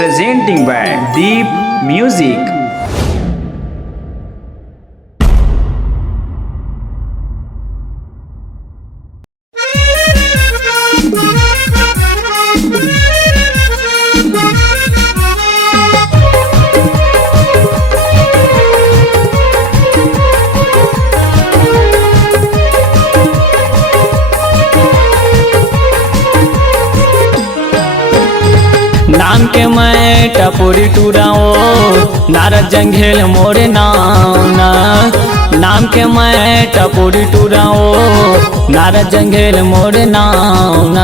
presenting by Deep Music. नाम के मैं टपोरी टूराओ नारद जंघेल मोरे नाम के मैं टपोरी टूराओ नारद जंघेल मोरे नाम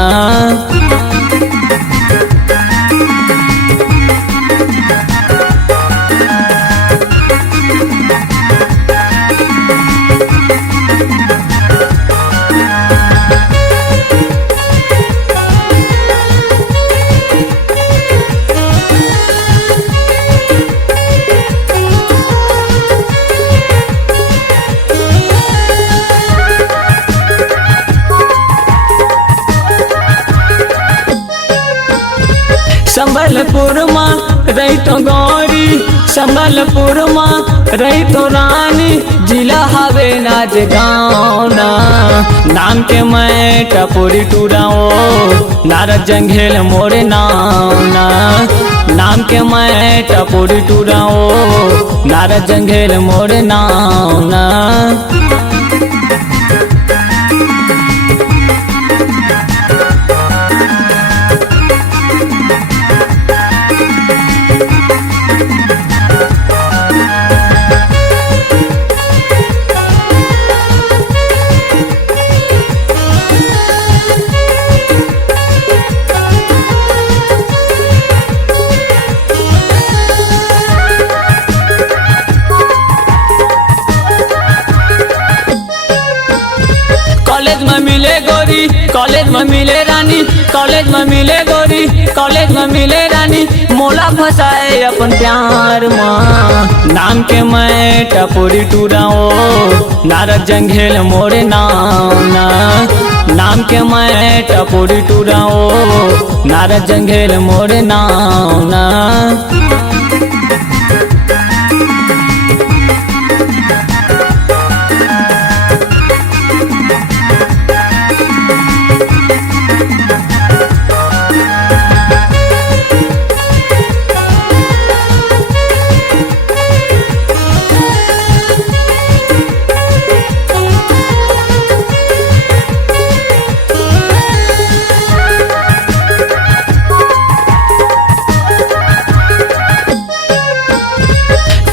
संबलपुर माँ रही तो गौरी, संबलपुर माँ रही तो रानी, जिला हवे नाच गाँव नाम के मैं टपोरी टूराओ नारद जंघेल मोरे नाम के मैं टपोरी टूराओ नारद जंघेल मोरे नाम कॉलेज में मिले गोरी, कॉलेज में मिले रानी, कॉलेज में मिले गोरी, कॉलेज में मिले रानी, मोला फसाए अपन प्यार माँ। नाम के मैं टपोरी टूराओ नारद जंघेल मोरे नाम के मैं टपोरी टूराओ नारद जंघेल मोरे नाम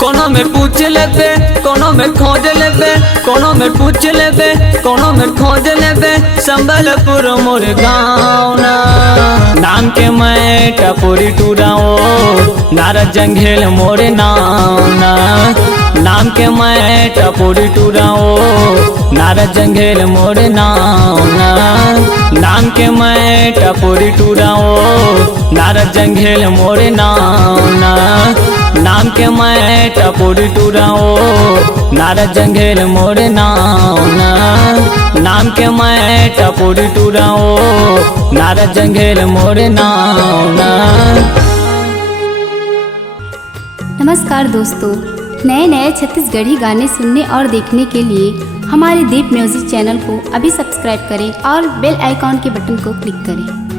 कोनो में पूछ लेबे, कोनो में खोज लेबे, कोनो में पूछ लेबे, कोनो में खोज लेबे, संबलपुर मोर गाँव नाम के मैं टपोरी टूराओ नारद जंघेल मोरे नाम के मैं टपोरी टूराओ नारद जंघेल मोरे नाम के मैं टपोरी टूराओ नारद जंघेल मोरे नाम के मैं टपोरी टूराओ नारद जंघेल मोरे नाम के मैं टपोरी टूराओ नारद जंघेल मोरे नमस्कार दोस्तों, नए छत्तीसगढ़ी गाने सुनने और देखने के लिए हमारे दीप म्यूजिक चैनल को अभी सब्सक्राइब करें और बेल आइकॉन के बटन को क्लिक करें।